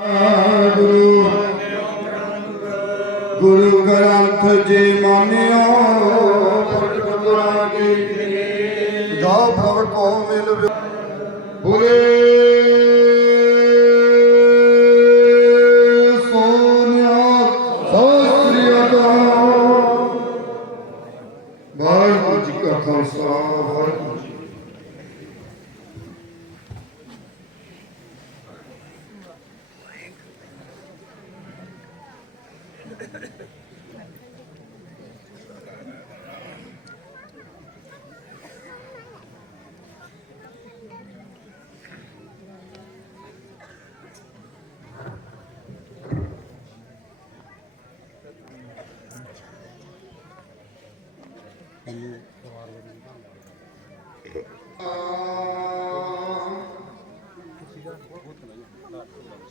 ਗੁਰੂ ਗੁਰੂ ਗ੍ਰੰਥ ਜੀ ਮਾਨਿਓ ਪ੍ਰਗਟ ਗੁਰਾਂ ਕੀ ਜਾ ਭਵ ਕੋ ਮਿਲ ਬੁਲੇ ਸੋਨਿਆ ਸੋਸ੍ਰੀ ਅਕਾਲ ਵਾਹਿਗੁਰੂ ਜੀ ਕਾ ਖਾਲਸਾ, ਵਾਹਿਗੁਰੂ ਜੀ ਕੀ ਫਤਿਹ।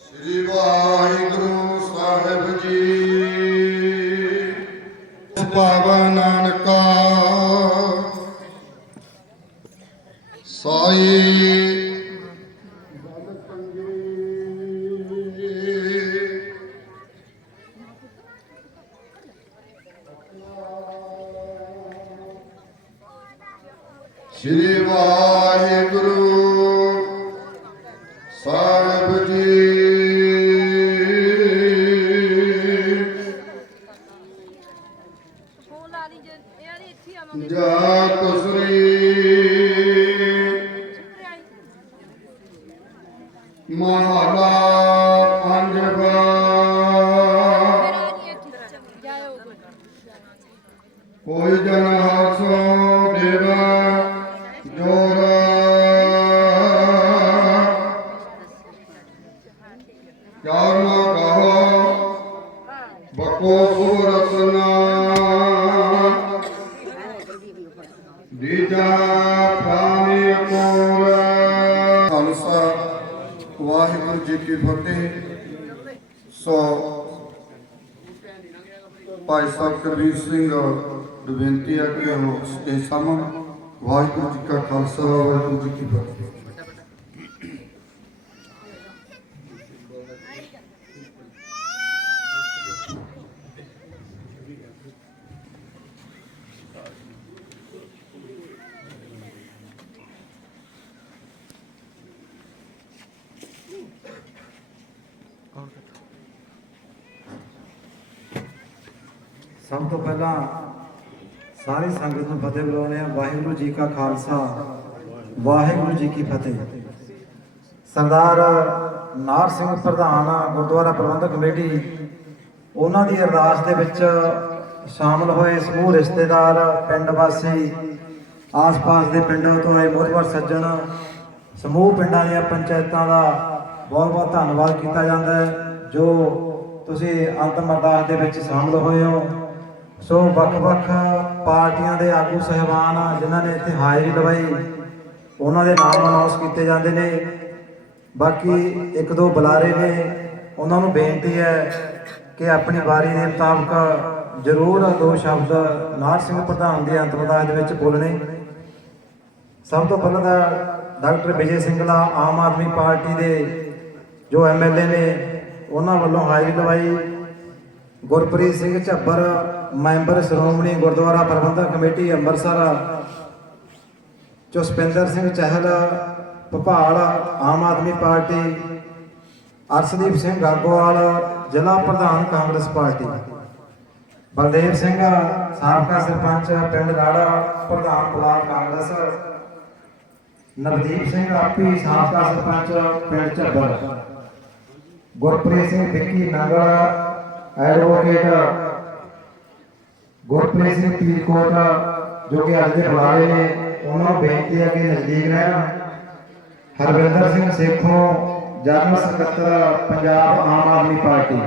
ਸ੍ਰੀ ਵਾਹਿਗੁਰੂ ਸਾਹਿਬ ਜੀ ਪਾਵਨ ਨਾਨਕਾ ਸਾਈ ਸ੍ਰੀ ਵਾਹਿਗੁਰੂ ਸਾਹਿਬ ਜੀ। ਜੇ ਯਾਰ ਇੱਥੇ ਆਵਾਂਗੇ ਜਾ ਤੁਸਰੀ ਮਹਲਾ ਪੰਜਵਾ ਕੋਈ ਜਨ ਹਸੋ ਦੇਵਾ ਜੋਰ। ਚਾਰ ਭਾਈ ਸਿੰਘ ਦੀ ਬੇਨਤੀ ਹੈ ਕਿ ਉਹ ਸਟੇਜ ਸਾਹਮਣੇ ਵਾਹਿਗੁਰੂ ਜੀ ਕਾ ਖਾਲਸਾ, ਵਾਹਿਗੁਰੂ ਜੀ ਕੀ ਫਤਿਹ। ਸਭ ਤੋਂ ਪਹਿਲਾਂ ਸਾਰੀ ਸੰਗਤ ਨੂੰ ਫਤਿਹ ਬੁਲਾਉਂਦੇ ਆ ਵਾਹਿਗੁਰੂ ਜੀ ਕਾ ਖਾਲਸਾ, ਵਾਹਿਗੁਰੂ ਜੀ ਕੀ ਫਤਿਹ। ਸਰਦਾਰ ਨਾਰ ਸਿੰਘ ਪ੍ਰਧਾਨ, ਗੁਰਦੁਆਰਾ ਪ੍ਰਬੰਧਕ ਕਮੇਟੀ, ਉਹਨਾਂ ਦੀ ਅਰਦਾਸ ਦੇ ਵਿੱਚ ਸ਼ਾਮਲ ਹੋਏ ਸਮੂਹ ਰਿਸ਼ਤੇਦਾਰ, ਪਿੰਡ ਵਾਸੀ, ਆਸ-ਪਾਸ ਦੇ ਪਿੰਡਾਂ ਤੋਂ ਆਏ ਮੋਹਤਵਰ ਸੱਜਣ, ਸਮੂਹ ਪਿੰਡਾਂ ਦੀਆਂ ਪੰਚਾਇਤਾਂ ਦਾ ਬਹੁਤ-ਬਹੁਤ ਧੰਨਵਾਦ ਕੀਤਾ ਜਾਂਦਾ ਹੈ, ਜੋ ਤੁਸੀਂ ਅੰਤਮ ਅਰਦਾਸ ਦੇ ਵਿੱਚ ਸ਼ਾਮਲ ਹੋਏ ਹੋ। ਸੋ ਵੱਖ-ਵੱਖ ਪਾਰਟੀਆਂ ਦੇ ਆਗੂ ਸਹਿਬਾਨ ਜਿਨ੍ਹਾਂ ਨੇ ਇੱਥੇ ਹਾਜ਼ਰੀ ਲਵਾਈ, ਉਹਨਾਂ ਦੇ ਨਾਮ ਅਨਾਉਂਸ ਕੀਤੇ ਜਾਂਦੇ ਨੇ। ਬਾਕੀ ਇੱਕ ਦੋ ਬੁਲਾਰੇ ਨੇ, ਉਹਨਾਂ ਨੂੰ ਬੇਨਤੀ ਹੈ ਕਿ ਆਪਣੀ ਵਾਰੀ ਦੇ ਮੁਤਾਬਕ ਜ਼ਰੂਰ ਦੋ ਸ਼ਬਦ ਨਾਰ ਸਿੰਘ ਪ੍ਰਧਾਨ ਦੇ ਅੰਤਮ ਅਰਦਾਸ ਦੇ ਵਿੱਚ ਬੋਲਣੇ। ਸਭ ਤੋਂ ਪਹਿਲਾਂ ਤਾਂ ਡਾਕਟਰ ਵਿਜੇ ਸਿੰਘਲਾ ਆਮ ਆਦਮੀ ਪਾਰਟੀ ਦੇ ਜੋ ਐਮਐਲਏ ਨੇ, ਉਹਨਾਂ ਵੱਲੋਂ ਹਾਜ਼ਰੀ ਲਵਾਈ। Gurpreet Singh Jhabbar, member Shiromani Gurdwara Prabandhak committee Amritsar, Jaspinder Singh Chahal, Bhapal, Aam Aadmi party, Arshdeep Singh Gagowal, ਜ਼ਿਲ੍ਹਾ ਪ੍ਰਧਾਨ ਕਾਂਗਰਸ ਪਾਰਟੀ। ਬਲਦੇਵ ਸਿੰਘ, ਸਾਬਕਾ ਸਰਪੰਚ, ਪਿੰਡ ਰਾੜਾ, ਪ੍ਰਧਾਨ ਬਲਾਕ ਕਾਂਗਰਸ। ਨਵਦੀਪ ਸਿੰਘ ਆਪੀ ਸਾਬਕਾ ਸਰਪੰਚ, ਪਿੰਡ ਝੱਬਰ। ਗੁਰਪ੍ਰੀਤ ਸਿੰਘ, ਵਿੱਕੀ ਨੰਗਲ ਐਡਵੋਕੇਟ ਗੁਰਪ੍ਰੀਤ ਸਿੰਘ ਪੀਰਕੋਟ ਜੋ ਕਿ ਅੱਜ ਦੇ ਬੁਲਾਰੇ ਨੇ, ਉਹਨਾਂ ਨੂੰ ਬੇਨਤੀ ਹੈ ਕਿ ਨਜ਼ਦੀਕ ਰਹਿਣ। ਹਰਵਿੰਦਰ ਸਿੰਘ ਸੇਖੋਂ ਜਨਰਲ ਸਕੱਤਰ ਪੰਜਾਬ ਆਮ ਆਦਮੀ ਪਾਰਟੀ।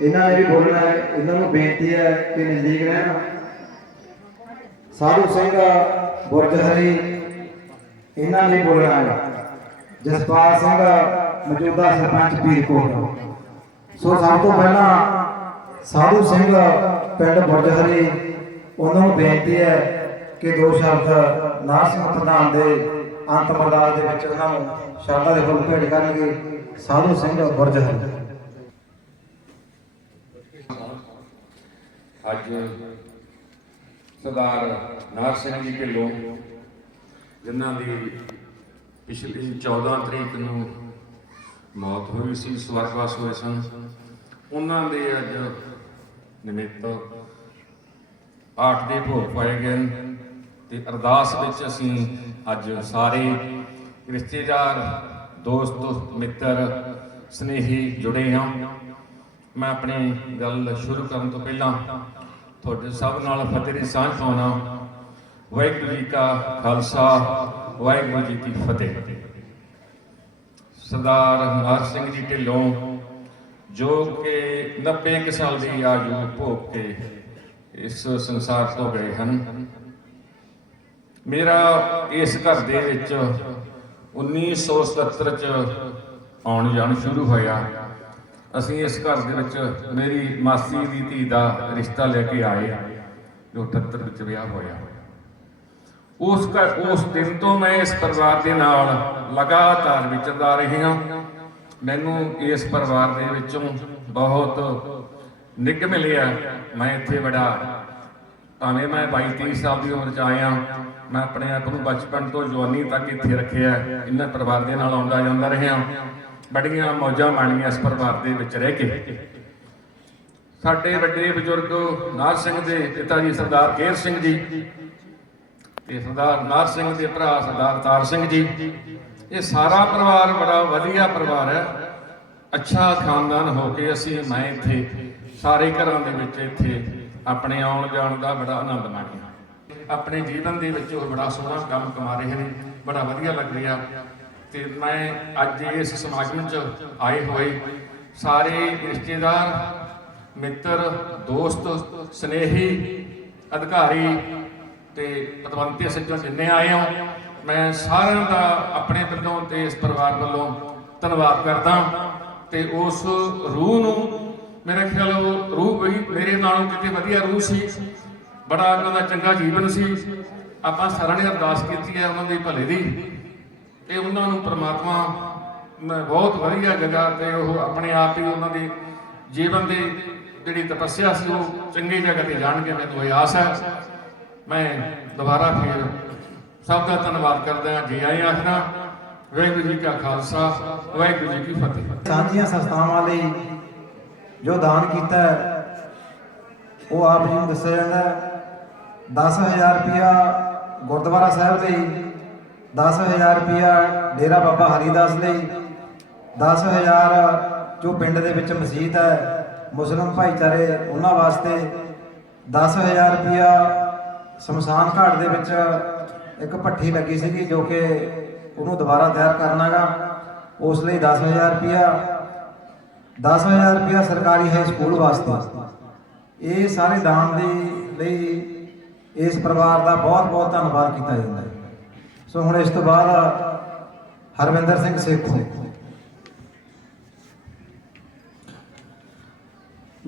ਇਹਨਾਂ ਨੇ ਵੀ ਬੋਲਣਾ ਹੈ, ਇਹਨਾਂ ਨੂੰ ਬੇਨਤੀ ਹੈ ਕਿ ਨਜ਼ਦੀਕ ਰਹਿਣ। ਸਾਧੂ ਸਿੰਘ ਬੁਰਜ ਇਹਨਾਂ ਨੇ ਬੋਲਣਾ ਹੈ। ਜਸਪਾਲ ਸਿੰਘ ਮੌਜੂਦਾ ਸਰਪੰਚ ਪੀਰਕੋਟ ਸੋ ਸਭ ਤੋਂ ਪਹਿਲਾਂ ਸਾਧੂ ਸਿੰਘ ਪਿੰਡ ਬੁਰਜਹਰੀ, ਉਹਨਾਂ ਨੂੰ ਬੇਨਤੀ ਹੈ ਕਿ ਦੋ ਸ਼ਬਦ ਨਾਰ ਸਿੰਘ ਦੇ ਅੰਤਮ ਅਰਦਾਸ ਦੇ ਵਿੱਚ ਉਹਨਾਂ ਨੂੰ ਸ਼ਰਧਾ ਦੇ ਫੁੱਲ ਭੇਟ ਕਰਨਗੇ। ਸਾਧੂ ਸਿੰਘ ਬੁਰਜ ਅੱਜ ਸਰਦਾਰ ਨਾਰ ਸਿੰਘ ਜੀ ਢਿੱਲੋਂ, ਜਿਨ੍ਹਾਂ ਦੀ ਪਿਛਲੀ 14 ਤਰੀਕ ਨੂੰ ਮੌਤ ਹੋਈ ਸੀ, ਸਵਰਗਵਾਸ ਹੋਏ ਸਨ। ਉਹਨਾਂ ਦੇ ਅੱਜ ਨਿਮਿਤ ਆਠ ਦੇ ਭੋਗ ਪਾਏ ਗਏ ਹਨ ਤੇ ਅਰਦਾਸ ਵਿੱਚ ਅਸੀਂ ਅੱਜ ਸਾਰੇ ਰਿਸ਼ਤੇਦਾਰ, ਦੋਸਤ, ਮਿੱਤਰ, ਸਨੇਹੀ ਜੁੜੇ ਹਾਂ। ਮੈਂ ਆਪਣੀ ਗੱਲ ਸ਼ੁਰੂ ਕਰਨ ਤੋਂ ਪਹਿਲਾਂ ਤੁਹਾਡੇ ਸਭ ਨਾਲ ਫਤਿਹ ਦੀ ਸਾਂਝ ਪਾਉਣਾ। ਵਾਹਿਗੁਰੂ ਜੀ ਕਾ ਖਾਲਸਾ, ਵਾਹਿਗੁਰੂ ਜੀ ਕੀ ਫਤਿਹ। ਸਰਦਾਰ ਨਾਰ ਸਿੰਘ ਜੀ ਢਿੱਲੋਂ ਜੋ ਕਿ 90 ਕੁ ਸਾਲ ਦੀ ਆਯੂ ਭੋਗ ਕੇ ਇਸ ਸੰਸਾਰ ਤੋਂ ਗਏ ਹਨ। ਮੇਰਾ ਇਸ ਘਰ ਦੇ ਵਿੱਚ 1977 ਚ ਆਉਣ ਜਾਣ ਸ਼ੁਰੂ ਹੋਇਆ। ਅਸੀਂ ਇਸ ਘਰ ਦੇ ਵਿੱਚ ਮੇਰੀ ਮਾਸੀ ਦੀ ਧੀ ਦਾ ਰਿਸ਼ਤਾ ਲੈ ਕੇ ਆਏ, ਜੋ 78 ਵਿੱਚ ਵਿਆਹ ਹੋਇਆ। ਉਸ ਘਰ, ਉਸ ਦਿਨ ਤੋਂ ਮੈਂ ਇਸ ਪਰਿਵਾਰ ਦੇ ਨਾਲ ਲਗਾਤਾਰ ਵਿਚਰਦਾ ਰਹੀ। ਹਾਂ ਮੈਨੂੰ ਇਸ ਪਰਿਵਾਰ ਦੇ ਵਿੱਚੋਂ ਬਹੁਤ ਨਿੱਘ ਮਿਲਿਆ। ਮੈਂ ਇੱਥੇ ਬੜਾ ਭਾਵੇਂ ਮੈਂ 22 23 ਸਾਲ ਦੀ ਉਮਰ ਚ ਆਇਆ, ਮੈਂ ਆਪਣੇ ਆਪ ਨੂੰ ਬਚਪਨ ਤੋਂ ਜਵਾਨੀ ਤੱਕ ਇੱਥੇ ਰੱਖਿਆ। ਇਹਨਾਂ ਪਰਿਵਾਰ ਦੇ ਨਾਲ ਆਉਂਦਾ ਜਾਂਦਾ ਰਿਹਾ। ਬੜੀਆਂ ਮੌਜਾਂ ਮਾਣੀਆਂ ਇਸ ਪਰਿਵਾਰ ਦੇ ਵਿੱਚ ਰਹਿ ਕੇ। ਸਾਡੇ ਵੱਡੇ ਬਜ਼ੁਰਗ ਨਾਰ ਸਿੰਘ ਦੇ ਪਿਤਾ ਜੀ ਸਰਦਾਰ ਕੇਰ ਸਿੰਘ ਜੀ ਤੇ ਸਰਦਾਰ ਨਾਰ ਸਿੰਘ ਦੇ ਭਰਾ ਸਰਦਾਰ ਤਾਰ ਸਿੰਘ ਜੀ। ਇਹ ਸਾਰਾ ਪਰਿਵਾਰ ਬੜਾ ਵਧੀਆ ਪਰਿਵਾਰ ਹੈ। ਅੱਛਾ ਖਾਨਦਾਨ ਹੋ ਕੇ ਅਸੀਂ ਮੈਂ ਇੱਥੇ, ਸਾਰੇ ਘਰਾਂ ਦੇ ਵਿੱਚ ਇੱਥੇ ਆਪਣੇ ਆਉਣ ਜਾਣ ਦਾ ਬੜਾ ਆਨੰਦ ਮਾਣਿਆ। ਆਪਣੇ ਜੀਵਨ ਦੇ ਵਿੱਚ ਉਹ ਬੜਾ ਸੋਹਣਾ ਕੰਮ ਕਮਾ ਰਹੇ ਨੇ, ਬੜਾ ਵਧੀਆ ਲੱਗ ਰਿਹਾ। ਤੇ ਮੈਂ ਅੱਜ ਇਸ ਸਮਾਗਮ 'ਚ ਆਏ ਹੋਏ ਸਾਰੇ ਰਿਸ਼ਤੇਦਾਰ, ਮਿੱਤਰ, ਦੋਸਤ, ਸਨੇਹੀ, ਅਧਿਕਾਰੀ ਤੇ ਪਤਵੰਤੇ ਸੱਜਣ ਜਿੰਨੇ ਆਏ ਹੋ ਮੈਂ ਸਾਰਿਆਂ ਦਾ ਆਪਣੇ ਵੱਲੋਂ ਤੇ ਇਸ ਪਰਿਵਾਰ ਵੱਲੋਂ ਧੰਨਵਾਦ ਕਰਦਾ ਤੇ ਉਸ ਰੂਹ ਨੂੰ ਮੇਰੇ ਖਿਆਲ ਉਹ ਰੂਹ ਵੀ ਮੇਰੇ ਨਾਲੋਂ ਕਿਤੇ ਵਧੀਆ ਰੂਹ ਸੀ। ਬੜਾ ਉਹਨਾਂ ਦਾ ਚੰਗਾ ਜੀਵਨ ਸੀ। ਆਪਾਂ ਸਾਰਿਆਂ ਨੇ ਅਰਦਾਸ ਕੀਤੀ ਹੈ ਉਹਨਾਂ ਦੇ ਭਲੇ ਦੀ। ਤੇ ਉਹਨਾਂ ਨੂੰ ਪ੍ਰਮਾਤਮਾ ਬਹੁਤ ਵਧੀਆ ਜਗ੍ਹਾ ਤੇ ਉਹ ਆਪਣੇ ਆਪ ਹੀ ਉਹਨਾਂ ਦੇ ਜੀਵਨ ਦੀ ਜਿਹੜੀ ਤਪੱਸਿਆ ਸੀ ਉਹ ਚੰਗੀ ਜਗ੍ਹਾ ਤੇ ਜਾਣਗੇ, ਮੈਨੂੰ ਇਹ ਆਸ ਹੈ। ਮੈਂ ਦੁਬਾਰਾ ਫਿਰ ਸਭ ਦਾ ਧੰਨਵਾਦ ਕਰਦਾ ਹਾਂ ਜੀ ਆਏ ਆਖਣਾ ਵਾਹਿਗੁਰੂ ਜੀ ਕਾ ਖਾਲਸਾ, ਵਾਹਿਗੁਰੂ ਜੀ ਕੀ ਫਤਿਹ। ਸਾਂਝੀਆਂ ਸੰਸਥਾਵਾਂ ਲਈ ਜੋ ਦਾਨ ਕੀਤਾ ਉਹ ਆਪ ਜੀ ਨੂੰ ਦੱਸਿਆ ਜਾਂਦਾ ਹੈ 10000 ਰੁਪਇਆ ਗੁਰਦੁਆਰਾ ਸਾਹਿਬ ਲਈ 10000 ਰੁਪਇਆ ਡੇਰਾ ਬਾਬਾ ਹਰੀਦਾਸ ਲਈ 10000 ਜੋ ਪਿੰਡ ਦੇ ਵਿੱਚ ਮਸਜਿਦ ਹੈ ਮੁਸਲਮਾਨ ਭਾਈਚਾਰੇ ਉਹਨਾਂ ਵਾਸਤੇ 10000 ਰੁਪਇਆ ਸ਼ਮਸ਼ਾਨ ਘਾਟ ਦੇ ਵਿੱਚ ਇੱਕ ਭੱਠੀ ਲੱਗੀ ਸੀਗੀ ਜੋ ਕਿ ਉਹਨੂੰ ਦੁਬਾਰਾ ਤਿਆਰ ਕਰਨਾਗਾ। ਉਸ ਲਈ 10000 ਰੁਪਇਆ 10000 ਰੁਪਇਆ ਸਰਕਾਰੀ ਹਾਈ ਸਕੂਲ ਵਾਸਤੇ। ਇਹ ਸਾਰੇ ਦਾਨ ਦੇ ਲਈ ਇਸ ਪਰਿਵਾਰ ਦਾ ਬਹੁਤ ਬਹੁਤ ਧੰਨਵਾਦ ਕੀਤਾ ਜਾਂਦਾ ਹੈ। ਸੋ ਹੁਣ ਇਸ ਤੋਂ ਬਾਅਦ ਹਰਵਿੰਦਰ ਸਿੰਘ ਸੇਖੋਂ।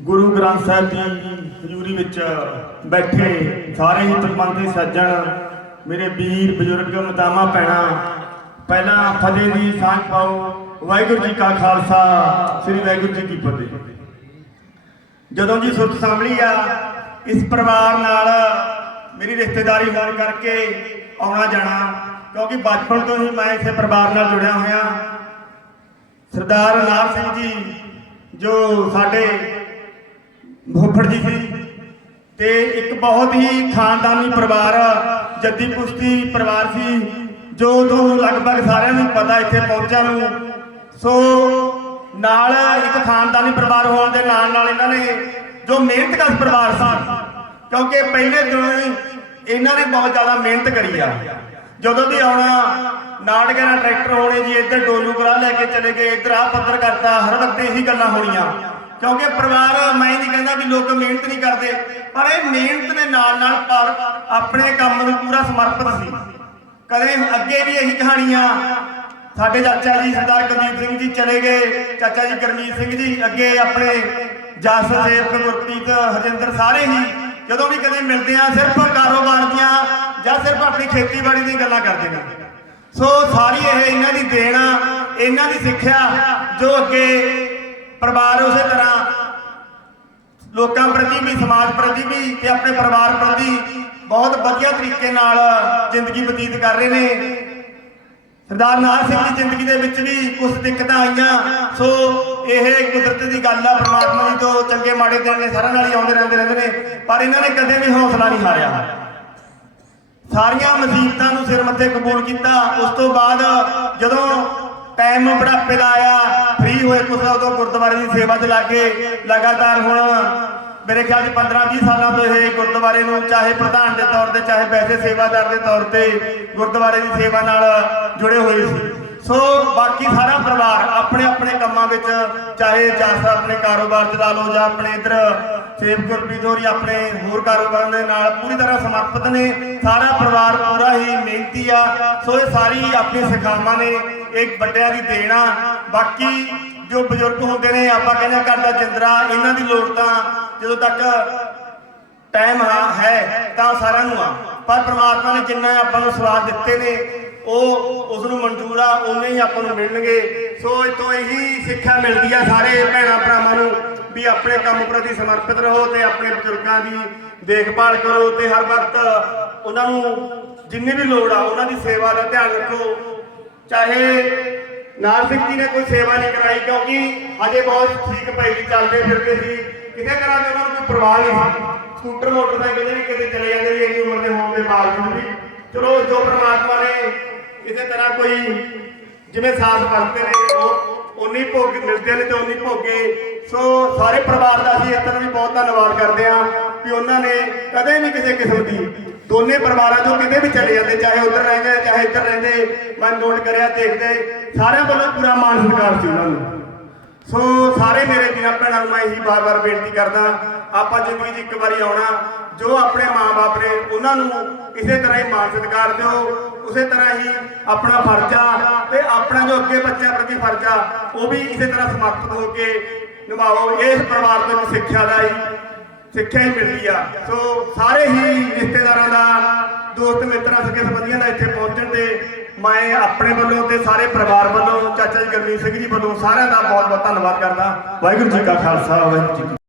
ਗੁਰੂ ਗ੍ਰੰਥ ਸਾਹਿਬ ਦੀ ਹਜ਼ੂਰੀ ਵਿੱਚ ਬੈਠੇ ਸਾਰੇ ਹੀ ਤਪੰਦੇ ਸੱਜਣ ਮੇਰੇ ਵੀਰ ਬਜ਼ੁਰਗ ਮਤਾਮਾ ਪੈਣਾ ਪਹਿਲਾਂ ਫਤਿਹ ਦੀ ਸਾਂਝ ਪਾਓ। ਵਾਹਿਗੁਰੂ ਜੀ ਕਾ ਖਾਲਸਾ, ਸ੍ਰੀ ਵਾਹਿਗੁਰੂ ਜੀ ਕੀ ਫਤਿਹ। ਜਦੋਂ ਜੀ ਸੁਰਤ ਸਾਂਭਲੀ ਆ, ਇਸ ਪਰਿਵਾਰ ਨਾਲ ਮੇਰੀ ਰਿਸ਼ਤੇਦਾਰੀ ਹੋਣ ਕਰਕੇ ਆਉਣਾ ਜਾਣਾ, ਕਿਉਂਕਿ ਬਚਪਨ ਤੋਂ ਹੀ ਮੈਂ ਇਸੇ ਪਰਿਵਾਰ ਨਾਲ ਜੁੜਿਆ ਹੋਇਆ। ਸਰਦਾਰ ਨਾਰ ਸਿੰਘ ਜੀ, ਜੋ ਸਾਡੇ ਫੁੱਫੜ ਜੀ ਸੀ ਤੇ ਇੱਕ ਬਹੁਤ ਹੀ ਖਾਨਦਾਨੀ ਪਰਿਵਾਰ, ਜੱਦੀ ਪੁਸ਼ਤੀ ਪਰਿਵਾਰ ਸੀ, ਜੋ ਤੁਹਾਨੂੰ ਲਗਭਗ ਸਾਰਿਆਂ ਨੂੰ ਪਤਾ ਇੱਥੇ ਪਹੁੰਚਿਆ ਨੂੰ। ਸੋ ਨਾਲ ਇੱਕ ਖਾਨਦਾਨੀ ਪਰਿਵਾਰ ਹੋਣ ਦੇ ਨਾਲ ਨਾਲ ਇਹਨਾਂ ਨੇ ਜੋ ਮਿਹਨਤ ਕਰ ਪਰਿਵਾਰ ਸੀ, ਕਿਉਂਕਿ ਪਹਿਲੇ ਦਿਨ ਹੀ ਇਹਨਾਂ ਨੇ ਬਹੁਤ ਜ਼ਿਆਦਾ ਮਿਹਨਤ ਕਰੀ ਆ। ਜਦੋਂ ਦੀ ਆਉਣਾ ਨਾਟਕਾਂ ਨਾਲ ਟਰੈਕਟਰ ਹੋਣੇ ਜੀ, ਇੱਧਰ ਡੋਲੂ ਕਰਾ ਲੈ ਕੇ ਚਲੇ ਗਏ, ਇੱਧਰ ਆ ਪੱਤਰ ਕਰਤਾ, ਹਰ ਵਕਤ ਇਹੀ ਗੱਲਾਂ ਹੋਣੀਆਂ। ਕਿਉਂਕਿ ਪਰਿਵਾਰ ਮੈਂ ਨਹੀਂ ਕਹਿੰਦਾ ਵੀ ਲੋਕ ਮਿਹਨਤ ਨਹੀਂ ਕਰਦੇ, ਪਰ ਇਹ ਮਿਹਨਤ ਦੇ ਨਾਲ ਨਾਲ ਪਰ ਆਪਣੇ ਕੰਮ ਨੂੰ ਪੂਰਾ ਸਮਰਪਿਤ ਸੀ। ਕਦੇ ਅੱਗੇ ਵੀ ਇਹੀ ਕਹਾਣੀਆਂ ਸਾਡੇ ਚਾਚਾ ਜੀ ਸਰਦਾਰ ਕੁਲਦੀਪ ਸਿੰਘ ਜੀ ਚਲੇ ਗਏ, ਚਾਚਾ ਜੀ ਗਰਮੀਤ ਸਿੰਘ ਜੀ ਅੱਗੇ ਆਪਣੇ ਜਸ ਸੇਵਕ ਗੁਰਪ੍ਰੀਤ ਹਰਜਿੰਦਰ ਸਾਰੇ ਹੀ, ਜਦੋਂ ਵੀ ਕਦੇ ਮਿਲਦੇ ਆ, ਸਿਰਫ ਕਾਰੋਬਾਰ ਦੀਆਂ ਜਾਂ ਸਿਰਫ ਆਪਣੀ ਖੇਤੀਬਾੜੀ ਦੀਆਂ ਗੱਲਾਂ ਕਰਦੇ ਨੇ। ਸੋ ਸਾਰੀ ਇਹ ਇਹਨਾਂ ਦੀ ਦੇਣ ਆ, ਇਹਨਾਂ ਦੀ ਸਿੱਖਿਆ ਜੋ ਅੱਗੇ ਪਰਿਵਾਰ ਉਸੇ ਤਰ੍ਹਾਂ। ਲੋਕਾਂ ਪ੍ਰਤੀ ਵੀ, ਸਮਾਜ ਪ੍ਰਤੀ ਵੀ ਤੇ ਆਪਣੇ ਪਰਿਵਾਰ ਪ੍ਰਤੀ ਬਹੁਤ ਵਧੀਆ ਤਰੀਕੇ ਨਾਲ ਜ਼ਿੰਦਗੀ ਬਤੀਤ ਕਰ ਰਹੇ ਨੇ। ਸਰਦਾਰ ਨਾਰ ਸਿੰਘ ਦੀ ਜ਼ਿੰਦਗੀ ਦੇ ਵਿੱਚ ਵੀ ਕੁਝ ਦਿੱਕਤਾਂ ਆਈਆਂ। ਸੋ ਇਹ ਕੁਦਰਤ ਦੀ ਗੱਲ ਆ, ਪ੍ਰਮਾਤਮਾ ਜੀ ਤੋਂ ਚੰਗੇ ਮਾੜੇ ਦਿਨ ਨੇ, ਸਾਰਿਆਂ ਨਾਲ ਹੀ ਆਉਂਦੇ ਰਹਿੰਦੇ ਰਹਿੰਦੇ ਨੇ, ਪਰ ਇਹਨਾਂ ਨੇ ਕਦੇ ਵੀ ਹੌਸਲਾ ਨਹੀਂ ਹਾਰਿਆ। ਸਾਰੀਆਂ ਮੁਸੀਬਤਾਂ ਨੂੰ ਸਿਰ ਮੱਥੇ ਕਬੂਲ ਕੀਤਾ। ਉਸ ਤੋਂ ਬਾਅਦ ਜਦੋਂ ਟਾਈਮ ਬੁਢਾਪੇ ਦਾ ਆਇਆ ਫ੍ਰੀ ਹੋਏ ਤੁਸੀਂ ਉਦੋਂ ਗੁਰਦੁਆਰੇ ਦੀ ਸੇਵਾ 'ਚ ਲੱਗੇ। ਲਗਾਤਾਰ ਹੁਣ ਮੇਰੇ ਖਿਆਲ 'ਚ 15 20 ਸਾਲਾਂ ਤੋਂ ਇਹ ਗੁਰਦੁਆਰੇ ਨੂੰ ਚਾਹੇ ਪ੍ਰਧਾਨ ਦੇ ਤੌਰ ਤੇ, ਚਾਹੇ ਵੈਸੇ ਸੇਵਾਦਾਰ ਦੇ ਤੌਰ ਤੇ ਗੁਰਦੁਆਰੇ ਦੀ ਸੇਵਾ ਨਾਲ ਜੁੜੇ ਹੋਏ ਸੀ। ਸੋ ਬਾਕੀ ਸਾਰਾ ਪਰਿਵਾਰ ਆਪਣੇ ਆਪਣੇ ਕੰਮਾਂ ਵਿੱਚ, ਚਾਹੇ ਜਸ ਆਪਣੇ ਕਾਰੋਬਾਰ ਚਲਾ ਲਓ ਜਾਂ ਆਪਣੇ ਇਧਰ ਸੇਵ ਗੁਰਪ੍ਰੀਤ ਹੋਰੀ ਆਪਣੇ ਹੋਰ ਕਾਰੋਬਾਰਾਂ ਦੇ ਨਾਲ ਪੂਰੀ ਤਰ੍ਹਾਂ ਸਮਰਪਿਤ ਨੇ। ਸਾਰਾ ਪਰਿਵਾਰ ਪੂਰਾ ਹੀ ਮਿਹਨਤੀ ਆ। ਸੋ ਇਹ ਸਾਰੀ ਆਪਣੀ ਸਿਖਾਵਾਂ ਨੇ, ਇੱਕ ਵੱਡਿਆਂ ਦੀ ਦੇਣ ਆ। ਬਾਕੀ ਜੋ ਬਜ਼ੁਰਗ ਹੁੰਦੇ ਨੇ, ਆਪਾਂ ਕਹਿੰਦੇ ਆ ਘਰ ਦਾ ਜਿੰਦਰਾ, ਇਹਨਾਂ ਦੀ ਲੋੜ ਤਾਂ ਜਦੋਂ ਤੱਕ ਟਾਈਮ ਹੈ ਤਾਂ ਸਾਰਿਆਂ ਨੂੰ ਆ। ਪਰ ਪ੍ਰਮਾਤਮਾ ਨੇ ਜਿੰਨਾ ਆਪਾਂ ਨੂੰ ਸਵਾਦ ਦਿੱਤੇ ਨੇ, ਉਹ ਉਸ ਨੂੰ ਮਨਜ਼ੂਰ ਆ, ਉਨੇ ਹੀ ਆਪਾਂ ਨੂੰ ਮਿਲਣਗੇ। ਸੋ ਇਹ ਇਹੀ ਸਿੱਖਿਆ ਮਿਲਦੀ ਆ ਸਾਰੇ ਭੈਣਾਂ ਭਰਾਵਾਂ ਨੂੰ। ਵੀ ਆਪਣੇ ਕੰਮ ਪ੍ਰਤੀ ਸਮਰਪਿਤ ਰਹੋ ਤੇ ਆਪਣੇ ਬਜ਼ੁਰਗਾਂ ਦੀ ਦੇਖਭਾਲ ਕਰੋ ਤੇ ਹਰ ਵਕਤ ਉਹਨਾਂ ਨੂੰ ਜਿੰਨੀ ਵੀ ਲੋੜ ਆ, ਉਹਨਾਂ ਦੀ ਸੇਵਾ ਦਾ ਧਿਆਨ ਰੱਖੋ। ਚਾਹੇ ਨਾਰ ਸਿੰਘ ਜੀ ਨੇ ਕੋਈ ਸੇਵਾ ਨਹੀਂ ਕਰਾਈ, ਕਿਉਂਕਿ ਹਜੇ ਬਹੁਤ ਠੀਕ ਪਈ ਦੀ ਚੱਲਦੇ ਫਿਰਦੇ ਸੀ। ਕਿਤੇ ਤਰ੍ਹਾਂ ਦੇ ਉਹਨਾਂ ਨੂੰ ਕੋਈ ਪਰਵਾਹ ਨਹੀਂ ਸੀ। ਸਕੂਟਰ, ਮੋਟਰਸਾਈਕਲ ਦੇ ਵੀ ਕਿਤੇ ਚਲੇ ਜਾਂਦੇ ਸੀ, ਇੰਨੀ ਉਮਰ ਦੇ ਹੋਣ ਦੇ ਬਾਵਜੂਦ ਵੀ। ਚਲੋ, ਜੋ ਪ੍ਰਮਾਤਮਾ ਨੇ ਇਸੇ ਤਰ੍ਹਾਂ ਕੋਈ ਜਿਵੇਂ ਸਾਥ ਵਰਤੇ ਨੇ, ਉਹ ਉਨੀ ਭੋਗ ਮਿਲਦੇ ਨੇ ਤੇ ਉਨੀ ਭੋਗੇ। ਸੋ ਸਾਰੇ ਪਰਿਵਾਰ ਦਾ ਅਸੀਂ ਇਸ ਤਰ੍ਹਾਂ ਵੀ ਬਹੁਤ ਧੰਨਵਾਦ ਕਰਦੇ ਹਾਂ ਵੀ ਉਹਨਾਂ ਨੇ ਕਦੇ ਵੀ ਕਿਸੇ ਕਿਸਮ ਦੀ ਦੋਨੇ ਪਰਿਵਾਰਾਂ 'ਚੋਂ ਕਿਤੇ ਵੀ ਚਲੇ ਜਾਂਦੇ, ਚਾਹੇ ਉਧਰ ਰਹਿੰਦੇ ਚਾਹੇ ਇੱਧਰ ਰਹਿੰਦੇ ਮੈਂ ਨੋਟ ਕਰਿਆ, ਦੇਖਦੇ, ਸਾਰਿਆਂ ਵੱਲੋਂ ਪੂਰਾ ਮਾਣ ਸਤਿਕਾਰ ਸੀ ਉਹਨਾਂ ਨੂੰ। ਸੋ ਸਾਰੇ ਮੇਰੇ ਵੀਰਾਂ ਭੈਣਾਂ ਨੂੰ ਮੈਂ ਇਹੀ ਬਾਰ-ਬਾਰ ਬੇਨਤੀ ਕਰਦਾ, ਆਪਾਂ ਜ਼ਿੰਦਗੀ 'ਚ ਇੱਕ ਵਾਰੀ ਆਉਣਾ, ਜੋ ਆਪਣੇ ਮਾਪੇ ਨੇ ਉਹਨਾਂ ਨੂੰ ਇਸੇ ਤਰ੍ਹਾਂ ਹੀ ਮਾਣ ਸਤਿਕਾਰ ਦਿਓ, ਉਸੇ ਤਰ੍ਹਾਂ ਹੀ ਆਪਣਾ ਫਰਜ਼ਾ ਤੇ ਆਪਣਾ ਜੋ ਅੱਗੇ ਬੱਚਿਆਂ ਪ੍ਰਤੀ ਫਰਜ਼ ਆ, ਉਹ ਵੀ ਇਸੇ ਤਰ੍ਹਾਂ ਸਮਰਪਿਤ ਹੋ ਕੇ ਨਿਭਾਓ। ਇਸ ਪਰਿਵਾਰ ਤੋਂ ਸਿੱਖਿਆ ਦਾ ਹੀ, ਸਿੱਖਿਆ ਹੀ ਮਿਲਦੀ ਆ। ਸੋ ਸਾਰੇ ਹੀ ਰਿਸ਼ਤੇਦਾਰਾਂ ਦਾ, ਦੋਸਤ ਮਿੱਤਰਾਂ, ਸਕੇ ਸੰਬੰਧੀਆਂ ਦਾ ਇੱਥੇ ਪਹੁੰਚਣ ਤੇ ਮੈਂ ਆਪਣੇ ਵੱਲੋਂ ਤੇ ਸਾਰੇ ਪਰਿਵਾਰ ਵੱਲੋਂ, ਚਾਚਾ ਜੀ ਗਰਮੀਤ ਸਿੰਘ ਜੀ ਵੱਲੋਂ ਸਾਰਿਆਂ ਦਾ ਬਹੁਤ ਬਹੁਤ ਧੰਨਵਾਦ ਕਰਦਾ। ਵਾਹਿਗੁਰੂ ਜੀ ਕਾ ਖਾਲਸਾ, ਵਾਹਿਗੁਰੂ ਜੀ